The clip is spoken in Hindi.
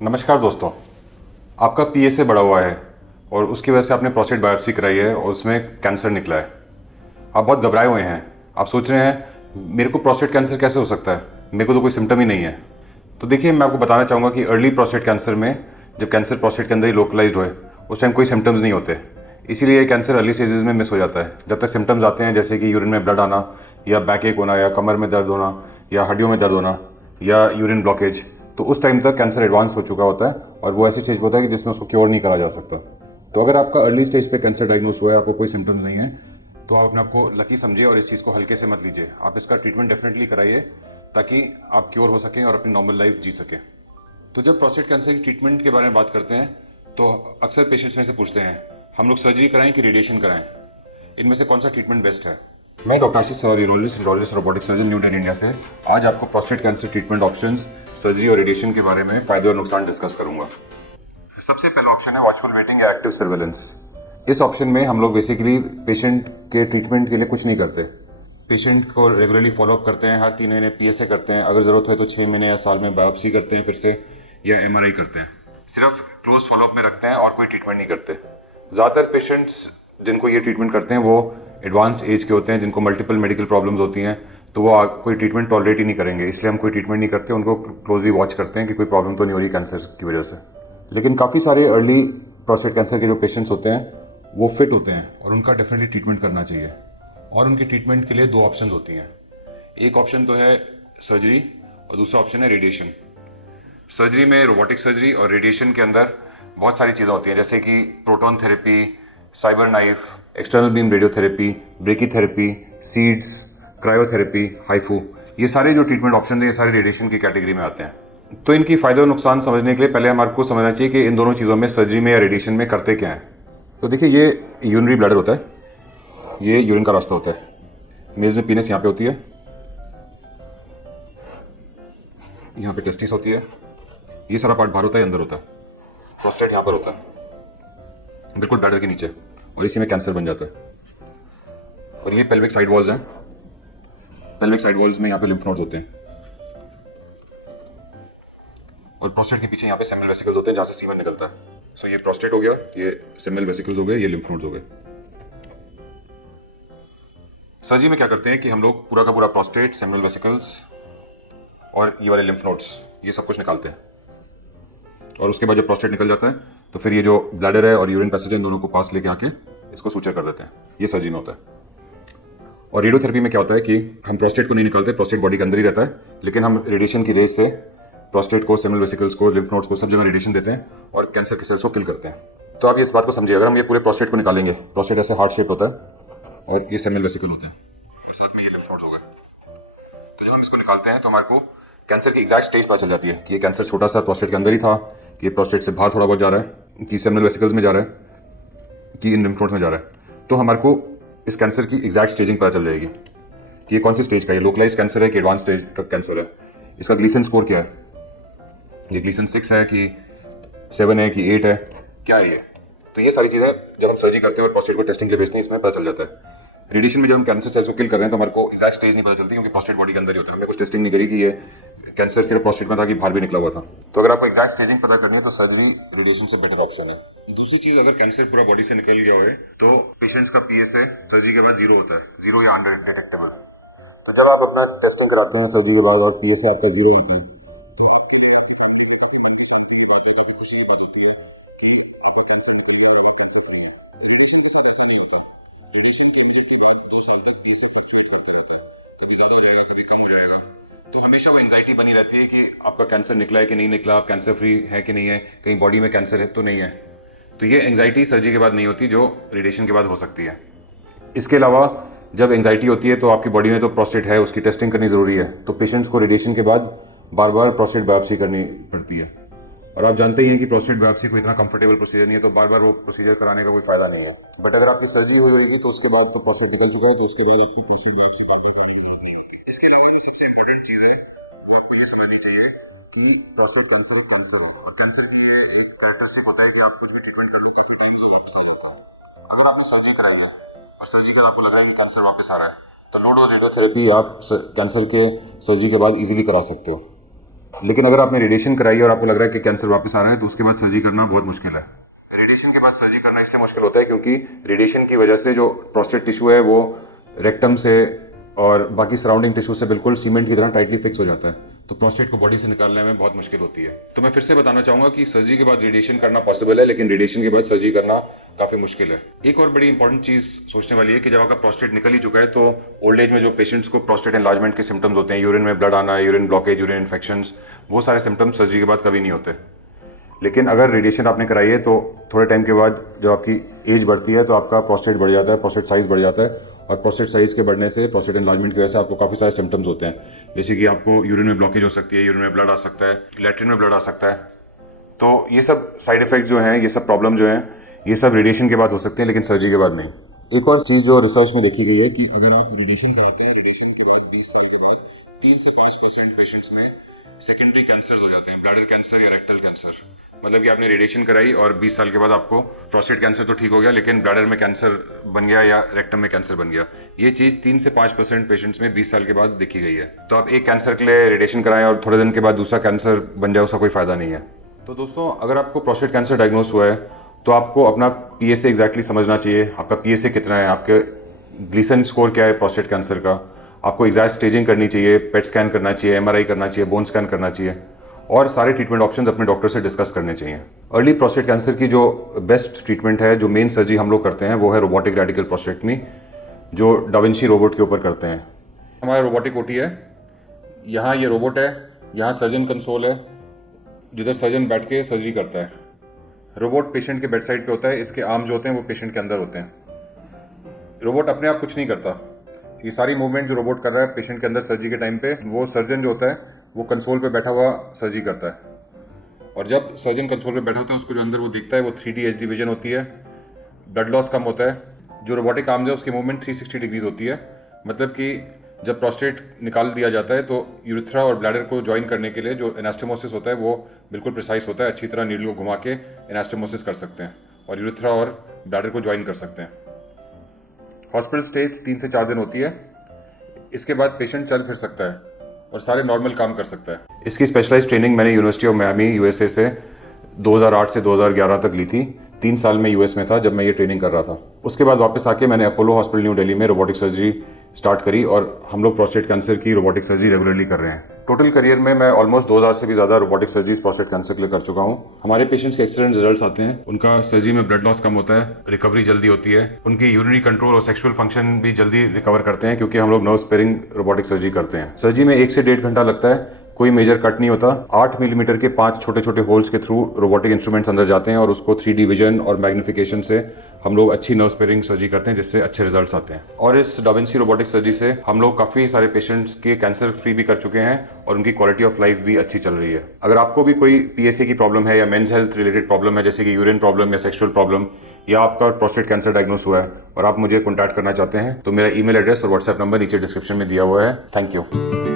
नमस्कार दोस्तों। आपका पीएसए बढ़ा हुआ है और उसकी वजह से आपने प्रोस्टेट बायोप्सी कराई है और उसमें कैंसर निकला है। आप बहुत घबराए हुए हैं। आप सोच रहे हैं मेरे को प्रोस्टेट कैंसर कैसे हो सकता है, मेरे को तो कोई सिम्टम ही नहीं है। तो देखिए, मैं आपको बताना चाहूँगा कि अर्ली प्रोस्टेट कैंसर में जब कैंसर प्रोस्टेट के अंदर ही लोकलाइज्ड होए उस टाइम कोई सिम्टम्स नहीं होते। इसीलिए कैंसर अर्ली स्टेजेस में मिस हो जाता है। जब तक सिम्टम्स आते हैं जैसे कि यूरिन में ब्लड आना या बैक एक होना या कमर में दर्द होना या हड्डियों में दर्द होना या यूरिन ब्लॉकेज, तो उस टाइम तक कैंसर एडवांस हो चुका होता है और वो ऐसी स्टेज होता है कि जिसमें उसको क्योर नहीं करा जा सकता। तो अगर आपका अर्ली स्टेज पे कैंसर डायग्नोस हुआ है, आपको कोई सिम्टम्स नहीं है, तो आप अपने आप को लकी समझिए और इस चीज़ को हल्के से मत लीजिए। आप इसका ट्रीटमेंट डेफिनेटली कराइए ताकि आप क्योर हो सकें और अपनी नॉर्मल लाइफ जी सकें। तो जब प्रोस्टेट कैंसर की ट्रीटमेंट के बारे में बात करते हैं तो अक्सर पेशेंट्स में से पूछते हैं हम लोग सर्जरी कराएं कि रेडिएशन कराएं, इनमें से कौन सा ट्रीटमेंट बेस्ट है। मैं doctor Ashish sir, urologist robotic surgeon, new Delhi, India से आज आपको prostate cancer treatment options, surgery और रेडिएशन के बारे में फायदे और नुकसान डिस्कस करूंगा। सबसे पहला ऑप्शन है वॉचफुल वेटिंग या एक्टिव सर्वेलेंस। इस ऑप्शन में हम लोग बेसिकली पेशेंट के ट्रीटमेंट के लिए कुछ नहीं करते। पेशेंट को रेगुलरली फॉलोअप करते हैं, हर 3 महीने पीएसए करते हैं, अगर ज़रूरत हो तो 6 महीने या साल में बायोप्सी करते हैं फिर से, या एमआरआई करते हैं। सिर्फ क्लोज फॉलोअप में रखते हैं और कोई ट्रीटमेंट नहीं करते। ज़्यादातर पेशेंट्स जिनको ये ट्रीटमेंट करते हैं वो एडवांस एज के होते हैं, जिनको मल्टीपल मेडिकल प्रॉब्लम्स होती हैं, तो वो कोई ट्रीटमेंट टॉलरेट ही नहीं करेंगे। इसलिए हम कोई ट्रीटमेंट नहीं करते, उनको क्लोजली वॉच करते हैं कि कोई प्रॉब्लम तो नहीं हो रही कैंसर की वजह से। लेकिन काफ़ी सारे अर्ली प्रोस्टेट कैंसर के जो पेशेंट्स होते हैं वो फिट होते हैं और उनका डेफिनेटली ट्रीटमेंट करना चाहिए। और उनके ट्रीटमेंट के लिए 2 ऑप्शंस होती हैं। एक ऑप्शन तो है सर्जरी और दूसरा ऑप्शन है रेडिएशन। सर्जरी में रोबोटिक सर्जरी और रेडिएशन के अंदर बहुत सारी चीज़ें होती हैं, जैसे कि proton therapy, cyber knife, external beam radiotherapy, brachytherapy, seeds, cryotherapy, HIFU, ये सारे जो ट्रीटमेंट ऑप्शन हैं ये सारे रेडिएशन की कैटेगरी में आते हैं। तो इनकी फायदे और नुकसान समझने के लिए पहले हमारे को समझना चाहिए कि इन दोनों चीज़ों में, सर्जरी में या रेडिएशन में, करते क्या हैं। तो देखिए, ये यूरिनरी ब्लैडर होता है, ये यूरिन का रास्ता होता है। मेज में पीनेस यहाँ पे होती है, यहाँ पे टेस्टिस होती है, ये सारा पार्ट बाहर होता है, अंदर होता है। प्रोस्टेट यहाँ पर होता है बिल्कुल ब्लैडर के नीचे, और इसी में कैंसर बन जाता है। और ये पेल्विक साइड वॉल्स हैं। पेल्विक साइड वॉल्स में यहाँ पे लिम्फ नोड्स होते हैं और प्रोस्टेट के पीछे यहाँ पे सेमिनल वेसिकल्स होते हैं जहाँ से सीमेन निकलता है। सो ये प्रोस्टेट हो गया, ये सेमिनल वेसिकल्स हो गए, ये लिम्फ नोड्स हो गए। सर्जरी में क्या करते हैं कि हम लोग पूरा का पूरा प्रोस्टेट, सेमिनल वेसिकल्स और ये वाले लिम्फ नोड्स, ये सब कुछ निकालते हैं। और उसके बाद जब प्रोस्टेट निकल जाता है तो फिर ये जो ब्लैडर है और यूरिन पैसेज इन दोनों को पास लेके आके इसको सूचर कर देते हैं। ये सर्जरी में होता है। और रेडियोथेरेपी में क्या होता है कि हम प्रोस्टेट को नहीं निकालते, प्रोस्टेट बॉडी के अंदर ही रहता है, लेकिन हम रेडिएशन की रेज से प्रोस्टेट को, सेमिनल वेसिकल्स को, लिम्फ नोड्स को, सब जगह रेडिएशन देते हैं और कैंसर के सेल्स को किल करते हैं। तो आप इस बात को समझिए, अगर हम ये पूरे प्रोस्टेट को निकालेंगे, प्रोस्टेट ऐसे हार्ट शेप होता है और ये सेमिनल वेसिकल होते हैं और साथ में ये लिम्फ नोड्स हो गए। तो जब हम इसको निकालते हैं तो हमारे को कैंसर की एग्जैक्ट स्टेज पता चल जाती है कि ये कैंसर छोटा सा प्रोस्टेट के अंदर ही था, कि ये प्रोस्टेट से बाहर थोड़ा बहुत जा रहा है, कि सेमिनल वेसिकल्स में जा रहा है, कि इन लिम्फ नोड्स में जा रहा है। तो हमारे को इस कैंसर की एग्जैक्ट स्टेजिंग पता चल जाएगी कि ये कौन सी स्टेज का, ये लोकलाइज कैंसर है कि एडवांस स्टेज का कैंसर है। इसका ग्लीसन स्कोर क्या है, ये ग्लीसन 6 है कि 7 है कि 8 है, क्या है ये। तो ये सारी चीज़ें जब हम सर्जरी करते हैं और प्रोस्टेट को टेस्टिंग के लिए भेजते हैं, इसमें पता चल जाता है। रेडिएशन में जब हम कैंसर सेल्स को किल कर रहे हैं तो हमारे को एग्जैक्ट स्टेज नहीं पता चलती, क्योंकि प्रोस्टेट बॉडी के अंदर ही होता है। हमने कुछ टेस्टिंग नहीं करी कि ये कैंसर सिर्फ प्रोस्टेट में था कि बाहर भी निकला हुआ था। तो अगर आपको एग्जैक्ट स्टेजिंग पता करनी है तो सर्जरी रेडिएशन से बेटर ऑप्शन है। दूसरी चीज़, अगर कैंसर पूरा बॉडी से निकल गया है तो पेशेंट्स का पीएसए सर्जरी के बाद 0 होता है, 0 या अंडर डिटेक्टेबल। तो जब आप अपना टेस्टिंग कराते हैं सर्जरी के बाद और पीएसए आपका 0 होता है, तो आपके लिए, आपकी फैमिली के लिए काफी शांति की बात है, काफी खुशी की बात होती है कि आपका कैंसर निकल गया और आप कैंसर फ्री है। रेडिएशन के साथ ऐसा नहीं होता। रेडिएशन के इंजन के बाद 2 साल तक पीएसए फ्लक्चुएट होता रहता है, कभी ज्यादा हो जाएगा, कभी कम हो जाएगा। तो हमेशा वो एंजाइटी बनी रहती है कि आपका कैंसर निकला है कि नहीं निकला, आप कैंसर फ्री है कि नहीं है, कहीं बॉडी में कैंसर है तो नहीं है। तो ये एंजाइटी सर्जरी के बाद नहीं होती जो रेडिएशन के बाद हो सकती है। इसके अलावा जब एंजाइटी होती है तो आपकी बॉडी में तो प्रोस्टेट है, उसकी टेस्टिंग करनी ज़रूरी है। तो पेशेंट्स को रेडिएशन के बाद बार बार प्रोस्टेट बायोप्सी करनी पड़ती है। और आप जानते ही हैं कि प्रोस्टेट बायोप्सी कोई इतना कंफर्टेबल प्रोसीजर नहीं है, तो बार बार वो प्रोसीजर कराने का कोई फायदा नहीं है। बट अगर आपकी सर्जरी हुई होगी तो उसके बाद तो प्रोस्टेट निकल चुका है, तो उसके बाद आपकी प्रोस्टेट बायोप्सी करना पड़ेगी। इसके अलावा जो सबसे इम्पोर्टेंट चीज़ है वो आपको ये समझनी चाहिए कि प्रोस्टेट कैंसर एक कैंसर हो, और कैंसर की एक कैरेक्टरिस्टिक होता है कि आप कुछ भी ट्रीटमेंट कर लेते हैं तो टाइम से वापस आ जाता है। अगर आपने सर्जरी कराई है और सर्जरी का आपको लग रहा है कि कैंसर वापस आ रहा है, तो लो डोज रेडियोथेरेपी आप कैंसर के सर्जरी के बाद इजीली करा सकते हो। लेकिन अगर आपने रेडिएशन कराई और आपको लग रहा है कि कैंसर वापस आ रहा है तो उसके बाद सर्जरी करना बहुत मुश्किल है। रेडिएशन के बाद सर्जरी करना इसलिए मुश्किल होता है क्योंकि रेडिएशन की वजह से जो प्रोस्टेट टिश्यू है वो रेक्टम से और बाकी सराउंडिंग टिश्यू से बिल्कुल सीमेंट की तरह टाइटली फिक्स हो जाता है, तो प्रोस्टेट को बॉडी से निकालने में बहुत मुश्किल होती है। तो मैं फिर से बताना चाहूंगा कि सर्जरी के बाद रेडिएशन करना पॉसिबल है, लेकिन रेडिएशन के बाद सर्जरी करना काफी मुश्किल है। एक और बड़ी इंपॉर्टेंट चीज सोचने वाली है कि जब आपका प्रोस्टेट निकल ही चुका है तो ओल्ड एज में जो पेशेंट्स को प्रोस्टेट एनलार्जमेंट के सिम्टम्स होते हैं, यूरिन में ब्लड आना, यूरिन ब्लॉकेज, यूरिन इन्फेक्शंस, वो सारे सिम्टम्स सर्जरी के बाद कभी नहीं होते। लेकिन अगर रेडिएशन आपने कराई है तो थोड़े टाइम के बाद जब आपकी एज बढ़ती है तो आपका प्रोस्टेट बढ़ जाता है, प्रोस्टेट साइज बढ़ जाता है, और प्रोस्टेट साइज के बढ़ने से प्रोस्टेट एनलार्जमेंट की वजह से आपको काफ़ी सारे सिम्टम्स होते हैं, जैसे कि आपको यूरिन में ब्लॉकेज हो सकती है, यूरिन में ब्लड आ सकता है, लैट्रिन में ब्लड आ सकता है। तो ये सब साइड इफेक्ट जो हैं, ये सब प्रॉब्लम जो हैं, ये सब रेडिएशन के बाद हो सकते हैं, लेकिन सर्जरी के बाद नहीं। एक और चीज़ जो रिसर्च में देखी गई है कि अगर आप रेडिएशन कराते हैं, रेडिएशन के बाद 20 साल के बाद 3 से 5% पेशेंट्स में सेकेंडरी कैंसर्स हो जाते हैं, ब्लैडर कैंसर या रेक्टल कैंसर। मतलब कि आपने रेडिएशन कराई और 20 साल के बाद आपको प्रोस्टेट कैंसर तो ठीक हो गया, लेकिन ब्लैडर में कैंसर बन गया या रेक्टम में कैंसर बन गया। ये चीज 3 से 5% पेशेंट्स में 20 साल के बाद देखी गई है। तो आप एक कैंसर के लिए रेडिएशन कराएं और थोड़े दिन के बाद दूसरा कैंसर बन जाए, उसका कोई फायदा नहीं है। तो दोस्तों, अगर आपको प्रोस्टेट कैंसर डायग्नोस हुआ है तो आपको अपना पीएसए एग्जैक्टली समझना चाहिए। आपका पीएसए कितना है, आपके ग्लीसन स्कोर क्या है प्रोस्टेट कैंसर का, आपको एग्जैक्ट स्टेजिंग करनी चाहिए, पेट स्कैन करना चाहिए, एमआरआई करना चाहिए, बोन स्कैन करना चाहिए, और सारे ट्रीटमेंट ऑप्शंस अपने डॉक्टर से डिस्कस करने चाहिए। अर्ली प्रोस्टेट कैंसर की जो बेस्ट ट्रीटमेंट है, जो मेन सर्जरी हम लोग करते हैं, वो है रोबोटिक रेडिकल प्रोस्टेक्टमी, जो डाविंची रोबोट के ऊपर करते हैं। हमारा रोबोटिक ओटी है, यहाँ ये रोबोट है, यहाँ सर्जन कंसोल है जिधर सर्जन बैठ के सर्जरी करता है। रोबोट पेशेंट के बेड साइड पे होता है, इसके आर्म जो होते हैं वो पेशेंट के अंदर होते हैं। रोबोट अपने आप कुछ नहीं करता, ये सारी मूवमेंट जो रोबोट कर रहा है पेशेंट के अंदर सर्जरी के टाइम पे, वो सर्जन जो होता है वो कंसोल पे बैठा हुआ सर्जरी करता है। और जब सर्जन कंसोल पे बैठा होता है उसको जो अंदर वो दिखता है वो 3D HD विजन होती है, ब्लड लॉस कम होता है। जो रोबोटिक आर्म है उसकी मूवमेंट 360 डिग्रीज होती है, मतलब कि जब प्रोस्टेट निकाल दिया जाता है तो यूरिथ्रा और ब्लैडर को ज्वाइन करने के लिए जो एनास्टोमोसिस होता है वो बिल्कुल प्रिसाइज होता है, अच्छी तरह नीडल को घुमा के एनास्टोमोसिस कर सकते हैं और यूरिथ्रा और ब्लैडर को ज्वाइन कर सकते हैं। हॉस्पिटल स्टे 3 से 4 दिन होती है, इसके बाद पेशेंट चल फिर सकता है और सारे नॉर्मल काम कर सकता है। इसकी स्पेशलाइज्ड ट्रेनिंग मैंने यूनिवर्सिटी ऑफ मियामी यूएसए से 2008 से 2011 तक ली थी। 3 साल में यूएस में था जब मैं ये ट्रेनिंग कर रहा था। उसके बाद वापस आके मैंने अपोलो हॉस्पिटल न्यू दिल्ली में रोबोटिक सर्जरी स्टार्ट करी और हम लोग प्रोस्टेट कैंसर की रोबोटिक सर्जरी रेगुलरली कर रहे हैं। टोटल करियर में मैं ऑलमोस्ट 2000 से भी ज्यादा रोबोटिक सर्जरीज प्रोस्टेट कैंसर के लिए कर चुका हूँ। हमारे पेशेंट्स के एक्सीलेंट रिजल्ट्स आते हैं, उनका सर्जरी में ब्लड लॉस कम होता है, रिकवरी जल्दी होती है, उनकी यूरिनरी कंट्रोल और सेक्सुअल फंक्शन भी जल्दी रिकवर करते हैं क्योंकि हम लोग नर्व स्पेयरिंग रोबोटिक सर्जरी करते हैं। सर्जरी में 1 से 1.5 घंटा लगता है, कोई मेजर कट नहीं होता। 8 मिलीमीटर के 5 छोटे छोटे होल्स के थ्रू रोबोटिक इंस्ट्रूमेंट्स अंदर जाते हैं और उसको 3D विजन और मैग्निफिकेशन से हम लोग अच्छी नर्व स्पेयरिंग सर्जरी करते हैं जिससे अच्छे रिजल्ट्स आते हैं। और इस डाविंची रोबोटिक सर्जरी से हम लोग काफी सारे पेशेंट्स के कैंसर फ्री भी कर चुके हैं और उनकी क्वालिटी ऑफ लाइफ भी अच्छी चल रही है। अगर आपको भी कोई पीएसए की प्रॉब्लम है या मेंस हेल्थ रिलेटेड प्रॉब्लम है, जैसे कि यूरिन प्रॉब्लम या सेक्सुअल प्रॉब्लम, या आपका प्रोस्टेट कैंसर डायग्नोस हुआ है और आप मुझे कॉन्टैक्ट करना चाहते हैं तो मेरा ईमेल एड्रेस और व्हाट्सएप नंबर नीचे डिस्क्रिप्शन में दिया हुआ है। Thank you.